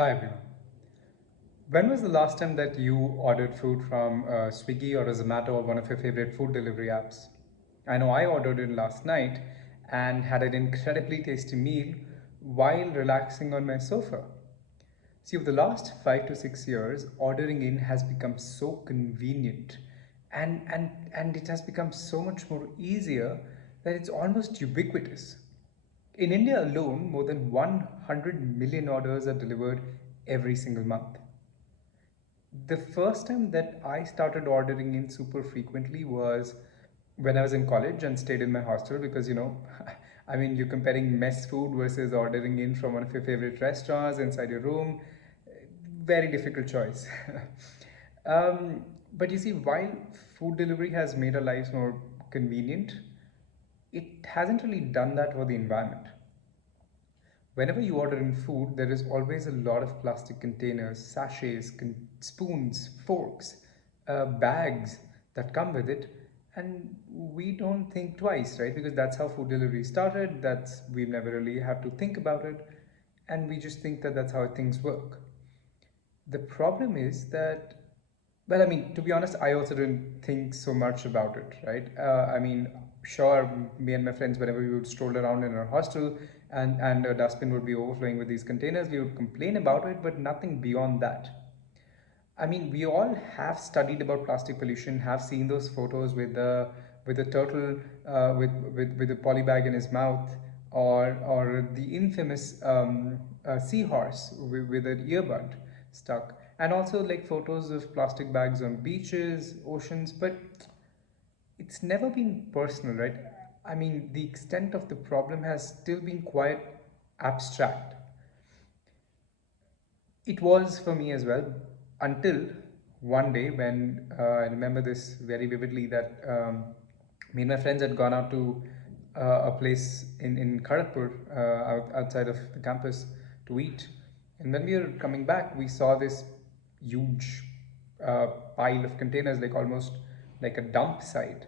Hi everyone. When was the last time that you ordered food from Swiggy or a Zomato or one of your favorite food delivery apps? I know I ordered it last night and had an incredibly tasty meal while relaxing on my sofa. See, over the last 5 to 6 years, ordering in has become so convenient and it has become so much more easier that it's almost ubiquitous. In India alone, more than 100 million orders are delivered every single month. The first time that I started ordering in super frequently was when I was in college and stayed in my hostel because, I mean, you're comparing mess food versus ordering in from one of your favorite restaurants inside your room. Very difficult choice. But you see, while food delivery has made our lives more convenient, it hasn't really done that for the environment. Whenever you order in food, there is always a lot of plastic containers, sachets, spoons, forks, bags that come with it. And we don't think twice, right? Because that's how food delivery started. We've never really had to think about it. And we just think that that's how things work. The problem is that, well, I mean, to be honest, I also didn't think so much about it, right? I mean, sure, me and my friends, whenever we would stroll around in our hostel and a dustbin would be overflowing with these containers, we would complain about it, but nothing beyond that. I mean, we all have studied about plastic pollution, have seen those photos with the turtle with a poly bag in his mouth, or the infamous seahorse with an earbud stuck, and also like photos of plastic bags on beaches, oceans, but it's never been personal, right? I mean, the extent of the problem has still been quite abstract. It was for me as well until one day when I remember this very vividly that me and my friends had gone out to a place in Kharagpur outside of the campus to eat. And when we were coming back, we saw this huge pile of containers, like almost like a dump site.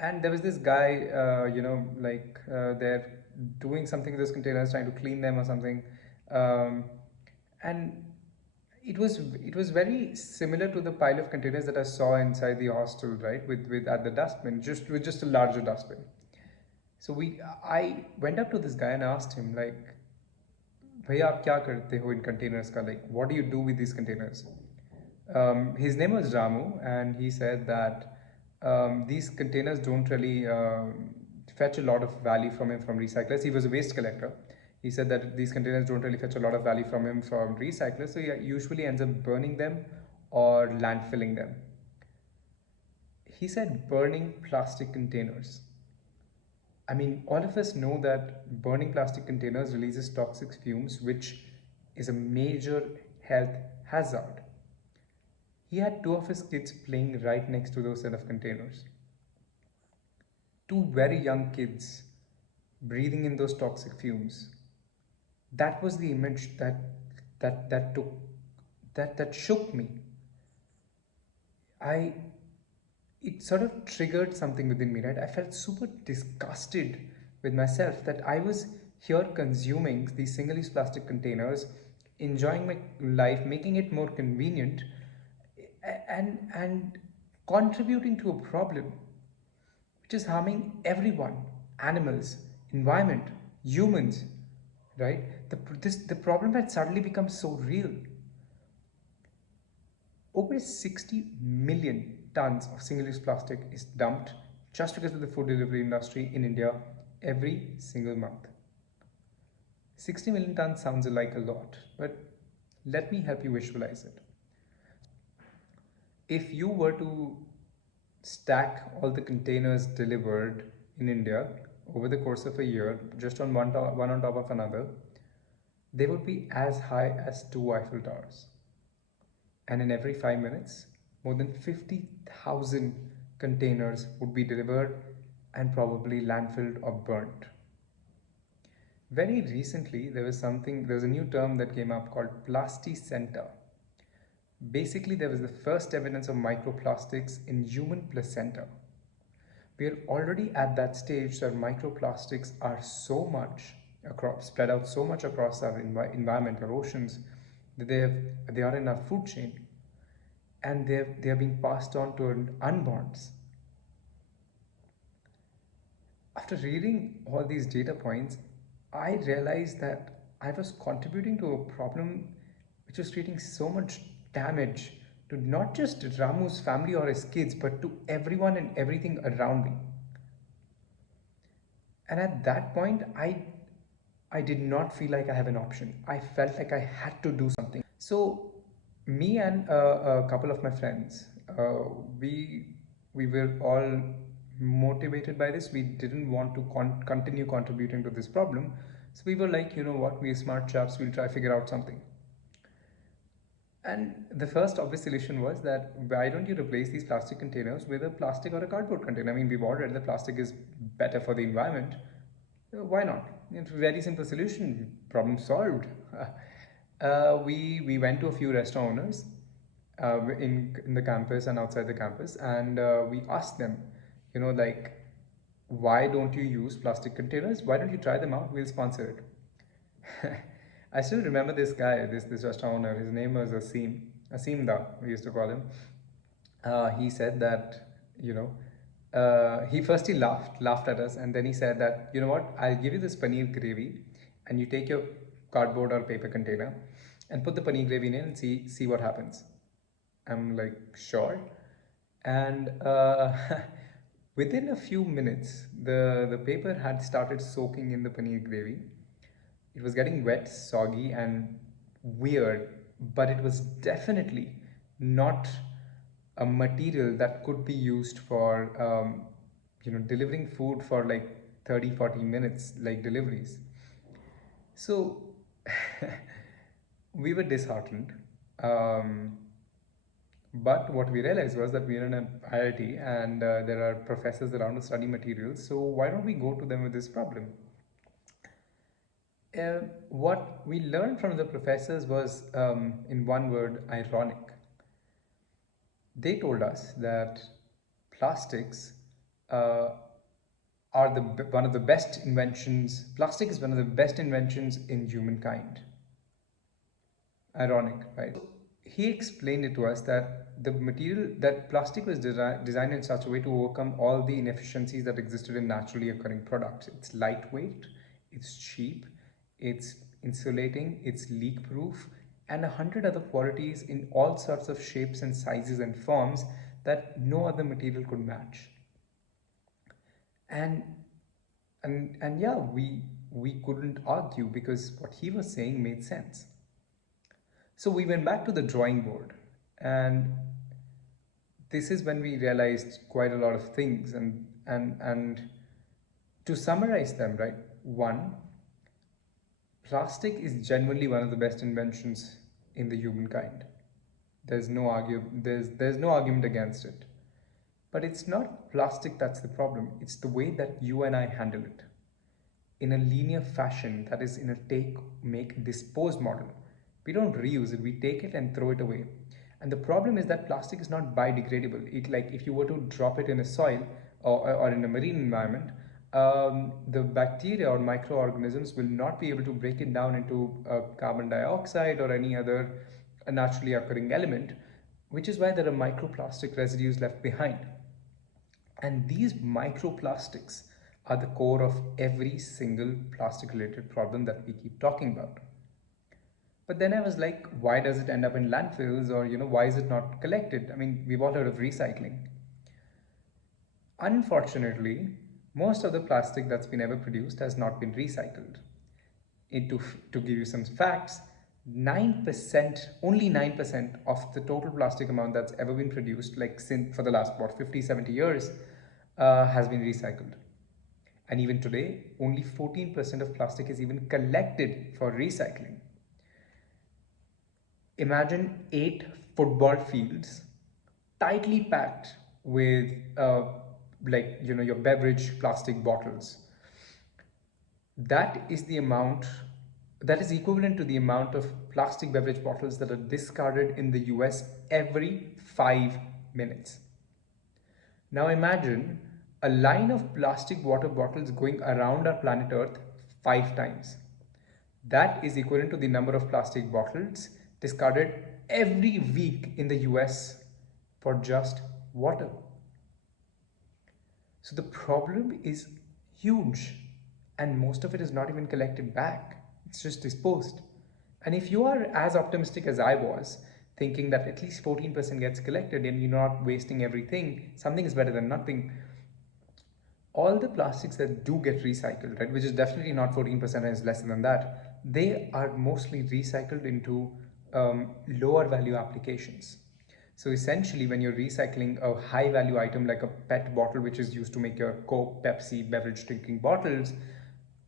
And there was this guy, they're doing something with those containers, trying to clean them or something. Um, and it was very similar to the pile of containers that I saw inside the hostel, right? With at the dustbin, just with just a larger dustbin. So I went up to this guy and asked him like, "Bhaiya, आप क्या करते हो in containers का? Like, what do you do with these containers?" His name was Ramu, and he said that these containers don't really fetch a lot of value from him from recyclers. He was a waste collector. He said that these containers don't really fetch a lot of value from him from recyclers, so he usually ends up burning them or landfilling them. He said burning plastic containers. I mean, all of us know that burning plastic containers releases toxic fumes, which is a major health hazard. He had two of his kids playing right next to those set of containers. Two very young kids breathing in those toxic fumes. That was the image that took that shook me. I It sort of triggered something within me, right? I felt super disgusted with myself that I was here consuming these single-use plastic containers, enjoying my life, making it more convenient, and contributing to a problem which is harming everyone, animals, environment, humans, right? The problem had suddenly become so real. Over 60 million tons of single-use plastic is dumped just because of the food delivery industry in India every single month. 60 million tons sounds like a lot, but let me help you visualize it. If you were to stack all the containers delivered in India over the course of a year, just on one on top of another, they would be as high as two Eiffel Towers. And in every 5 minutes, more than 50,000 containers would be delivered and probably landfilled or burnt. Very recently, there was a new term that came up called plasticenta. Basically, there was the first evidence of microplastics in human placenta. We are already at that stage that microplastics are so much spread out so much across our environment, our oceans, they are in our food chain, and they are being passed on to unborns. After reading all these data points, I realized that I was contributing to a problem which was creating so much damage to not just Ramu's family or his kids, but to everyone and everything around me. And at that point, I did not feel like I have an option. I felt like I had to do something. So, me and a couple of my friends, we were all motivated by this. We didn't want to continue contributing to this problem. So we were like, you know what, we're smart chaps. We'll try figure out something. And the first obvious solution was that why don't you replace these plastic containers with a plastic or a cardboard container? I mean, we've all read that plastic is better for the environment. Why not? It's a very simple solution. Problem solved. We went to a few restaurant owners in the campus and outside the campus, and we asked them, you know, like, why don't you use plastic containers? Why don't you try them out? We'll sponsor it. I still remember this guy, this restaurant owner. His name was Asim Da. We used to call him. He said that, you know, he firstly laughed at us, and then he said that, you know what, I'll give you this paneer gravy, and you take your cardboard or paper container and put the paneer gravy in it and see what happens. I'm like, sure. And within a few minutes, the paper had started soaking in the paneer gravy. It was getting wet, soggy, and weird, but it was definitely not a material that could be used for delivering food for like 30-40 minutes, like deliveries. So we were disheartened. Um, but what we realized was that we are in an IIT, and there are professors around to study materials. So why don't we go to them with this problem? What we learned from the professors was, in one word, ironic. They told us that plastics uh, are one of the best inventions. Plastic is one of the best inventions in humankind. Ironic, right? He explained it to us that the material that plastic was designed in such a way to overcome all the inefficiencies that existed in naturally occurring products. It's lightweight, it's cheap, it's insulating, it's leak proof, and 100 other qualities in all sorts of shapes and sizes and forms that no other material could match. And and yeah, we couldn't argue because what he was saying made sense. So we went back to the drawing board, and this is when we realized quite a lot of things, and to summarize them, right? One, plastic is genuinely one of the best inventions in the humankind. There's no argument against it. But it's not plastic that's the problem. It's the way that you and I handle it in a linear fashion, that is in a take, make, dispose model. We don't reuse it, we take it and throw it away. And the problem is that plastic is not biodegradable. It, like, if you were to drop it in a soil or in a marine environment, the bacteria or microorganisms will not be able to break it down into carbon dioxide or any other naturally occurring element, which is why there are microplastic residues left behind. And these microplastics are the core of every single plastic related problem that we keep talking about. But then I was like, why does it end up in landfills, or why is it not collected? I mean, we've all heard of recycling. Unfortunately, most of the plastic that's been ever produced has not been recycled. To give you some facts, 9%, only 9% of the total plastic amount that's ever been produced, like since for the last, what, 50, 70 years, has been recycled. And even today, only 14% of plastic is even collected for recycling. Imagine 8 football fields tightly packed with your beverage plastic bottles. That is the amount, that is equivalent to the amount of plastic beverage bottles that are discarded in the US every 5 minutes. Now imagine a line of plastic water bottles going around our planet Earth 5 times. That is equivalent to the number of plastic bottles discarded every week in the US for just water. So the problem is huge, and most of it is not even collected back. It's just disposed. And if you are as optimistic as I was, thinking that at least 14% gets collected and you're not wasting everything, something is better than nothing. All the plastics that do get recycled, right, which is definitely not 14% and is less than that, they are mostly recycled into lower value applications. So essentially, when you're recycling a high value item like a PET bottle, which is used to make your Coke, Pepsi, beverage drinking bottles,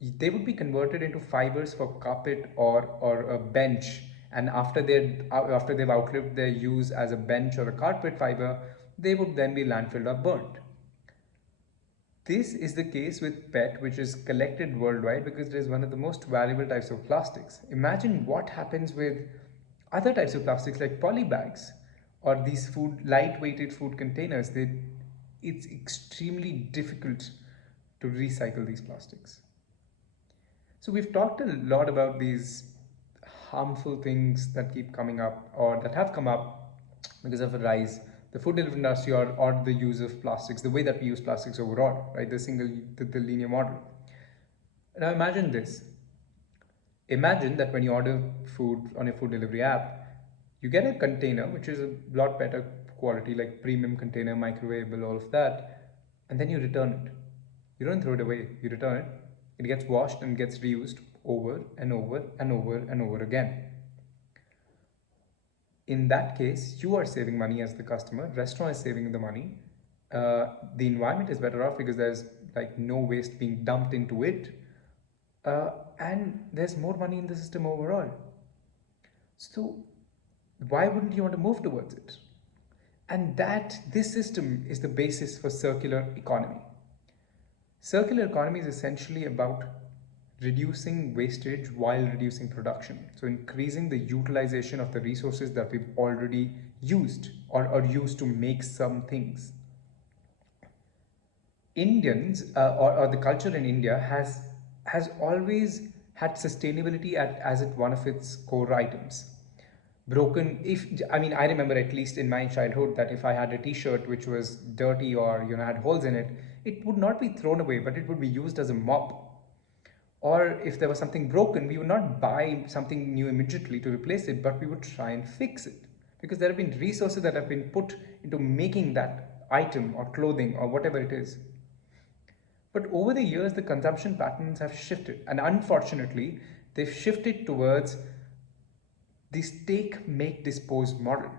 they would be converted into fibers for carpet or a bench. And after they've outlived their use as a bench or a carpet fiber, they would then be landfilled or burnt. This is the case with PET, which is collected worldwide because it is one of the most valuable types of plastics. Imagine what happens with other types of plastics like polybags or these lightweighted food containers. It's extremely difficult to recycle these plastics. So we've talked a lot about these harmful things that keep coming up or that have come up because of a rise, the food delivery industry or the use of plastics, the way that we use plastics overall, right? The linear model. Now imagine this. Imagine that when you order food on a food delivery app, you get a container which is a lot better quality, like premium container, microwavable, all of that, and then you return it. You don't throw it away, you return it. It gets washed and gets reused over and over and over and over again. In that case, you are saving money as the customer, restaurant is saving the money. The environment is better off because there's like no waste being dumped into it. And there's more money in the system overall. So why wouldn't you want to move towards it? And this system is the basis for circular economy. Circular economy is essentially about reducing wastage while reducing production. So increasing the utilization of the resources that we've already used or used to make some things. Indians or the culture in India has always had sustainability as one of its core items. Broken, if I mean, I remember at least in my childhood that if I had a T-shirt which was dirty or had holes in it, it would not be thrown away, but it would be used as a mop. Or if there was something broken, we would not buy something new immediately to replace it, but we would try and fix it because there have been resources that have been put into making that item or clothing or whatever it is. But over the years, the consumption patterns have shifted, and unfortunately, they've shifted towards this take, make, dispose model,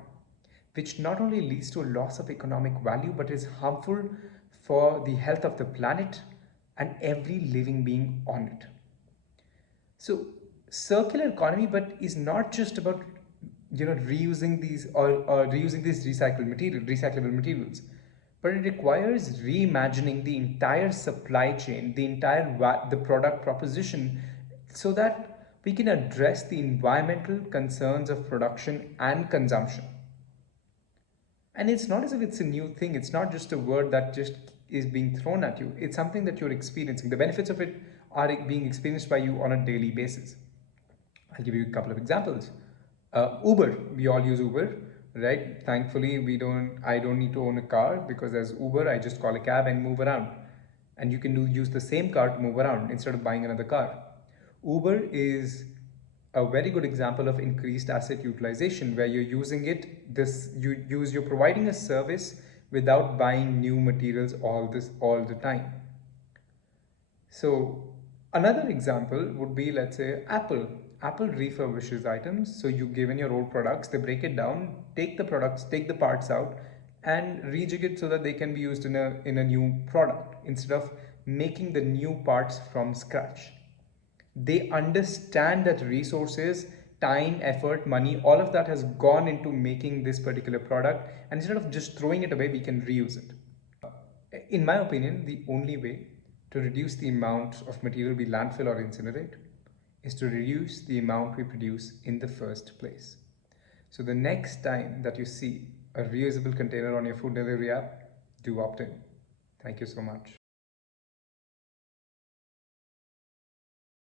which not only leads to a loss of economic value but is harmful for the health of the planet and every living being on it. So, circular economy, but is not just about reusing these or reusing these recyclable materials, but it requires reimagining the entire supply chain, the product proposition, so that we can address the environmental concerns of production and consumption. And it's not as if it's a new thing. It's not just a word that just is being thrown at you. It's something that you're experiencing. The benefits of it are being experienced by you on a daily basis. I'll give you a couple of examples. Uber, we all use Uber, right? Thankfully, I don't need to own a car because as Uber, I just call a cab and move around. And you can use the same car to move around instead of buying another car. Uber is a very good example of increased asset utilization where you're providing a service without buying new materials all the time. So another example would be, let's say, Apple. Apple refurbishes items. So you give in your old products, they break it down, take the parts out and rejig it so that they can be used in a new product instead of making the new parts from scratch. They understand that resources, time, effort, money, all of that has gone into making this particular product, and instead of just throwing it away, we can reuse it. In my opinion, the only way to reduce the amount of material we landfill or incinerate is to reduce the amount we produce in the first place. So the next time that you see a reusable container on your food delivery app, do opt in. Thank you so much.